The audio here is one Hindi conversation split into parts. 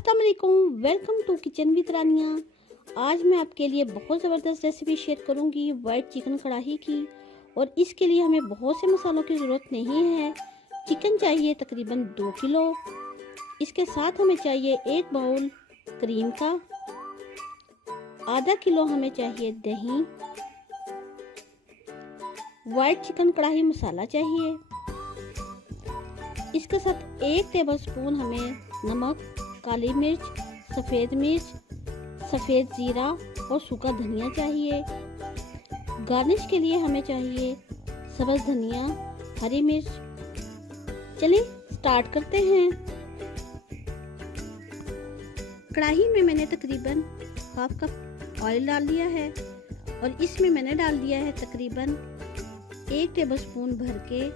अस्सलाम वालेकुम, वेलकम टू किचन विद रानिया। आज मैं आपके लिए बहुत ज़बरदस्त रेसिपी शेयर करूंगी वाइट चिकन कढ़ाई की। और इसके लिए हमें बहुत से मसालों की ज़रूरत नहीं है। चिकन चाहिए तकरीबन 2 किलो। इसके साथ हमें चाहिए 1 बाउल क्रीम का, आधा किलो हमें चाहिए दही, वाइट चिकन कढ़ाई मसाला चाहिए। इसके साथ 1 टेबलस्पून हमें नमक, काली मिर्च, सफ़ेद मिर्च, सफ़ेद ज़ीरा और सूखा धनिया चाहिए। गार्निश के लिए हमें चाहिए सब्ज़ धनिया, हरी मिर्च। चलिए स्टार्ट करते हैं। कढ़ाई में मैंने तकरीबन हाफ कप ऑयल डाल दिया है और इसमें मैंने डाल दिया है तकरीबन 1 टेबलस्पून भर के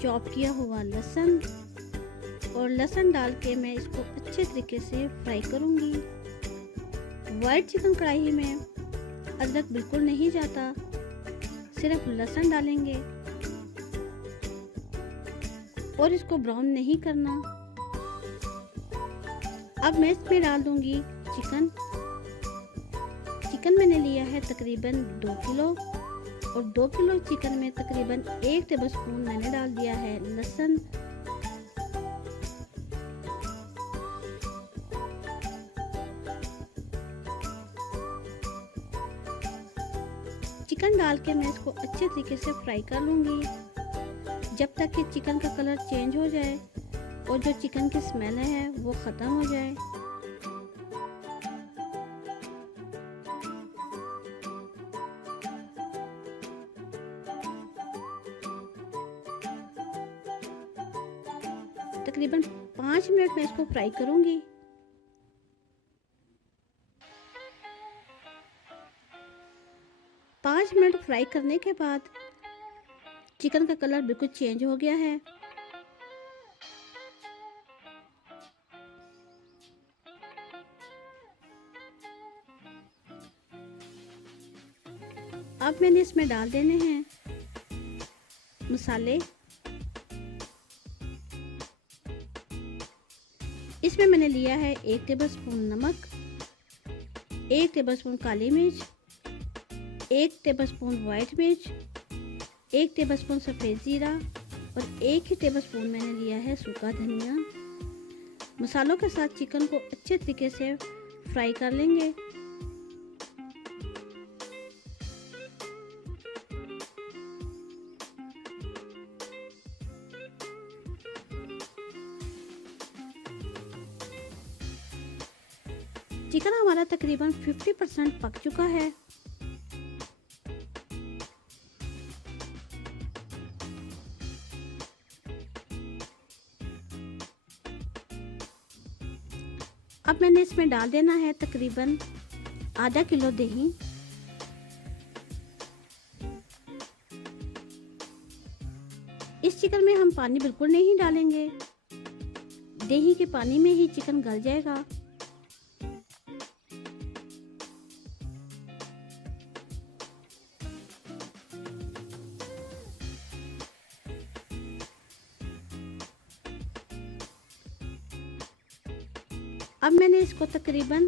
चॉप किया हुआ लहसुन। और लहसुन डाल के मैं इसको अच्छे तरीके से फ्राई करूंगी। वाइट चिकन कढ़ाई में अदरक बिल्कुल नहीं जाता, सिर्फ लहसुन डालेंगे और इसको ब्राउन नहीं करना। अब मैं इसमें डाल दूंगी चिकन। चिकन मैंने लिया है तकरीबन 2 किलो और 2 किलो चिकन में तकरीबन 1 टेबलस्पून मैंने डाल दिया है लहसुन। चिकन डाल के मैं इसको अच्छे तरीके से फ्राई कर लूँगी जब तक कि चिकन का कलर चेंज हो जाए और जो चिकन की स्मेल है वो ख़त्म हो जाए। तकरीबन 5 मिनट में इसको फ्राई करूँगी। पाँच मिनट फ्राई करने के बाद चिकन का कलर बिल्कुल चेंज हो गया है। अब मैंने इसमें डाल देने हैं मसाले। इसमें मैंने लिया है 1 टेबलस्पून नमक, 1 टेबलस्पून काली मिर्च, 1 टेबलस्पून वाइट मिर्च, 1 टेबलस्पून सफ़ेद ज़ीरा और 1 ही टेबलस्पून मैंने लिया है सूखा धनिया। मसालों के साथ चिकन को अच्छे तरीके से फ्राई कर लेंगे। चिकन हमारा तकरीबन 50% पक चुका है। अब मैंने इसमें डाल देना है तकरीबन आधा किलो दही। इस चिकन में हम पानी बिल्कुल नहीं डालेंगे, दही के पानी में ही चिकन गल जाएगा। अब मैंने इसको तकरीबन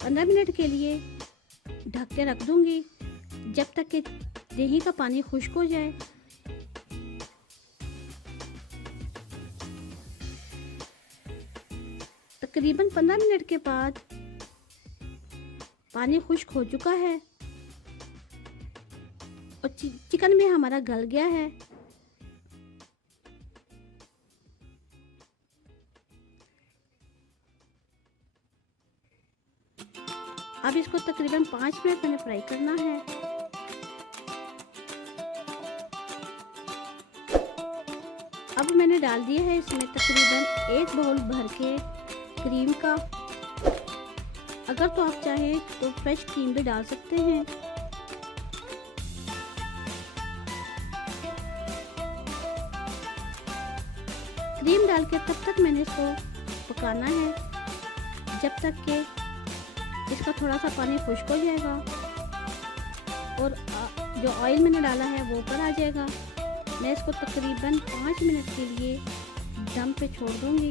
15 मिनट के लिए ढक के रख दूंगी जब तक कि दही का पानी खुश्क हो जाए। तकरीबन 15 मिनट के बाद पानी खुश्क हो चुका है और चिकन में हमारा गल गया है। अब इसको तकरीबन 5 मिनट मैंने फ्राई करना है। अब मैंने डाल दिया है इसमें तकरीबन 1 बाउल भर के क्रीम का। अगर तो आप चाहें तो फ्रेश क्रीम भी डाल सकते हैं। क्रीम डाल के तब तक मैंने इसको पकाना है जब तक कि इसका थोड़ा सा पानी खुश्क हो जाएगा और जो ऑयल मैंने डाला है वो ऊपर आ जाएगा। मैं इसको तकरीबन 5 मिनट के लिए दम पे छोड़ दूंगी।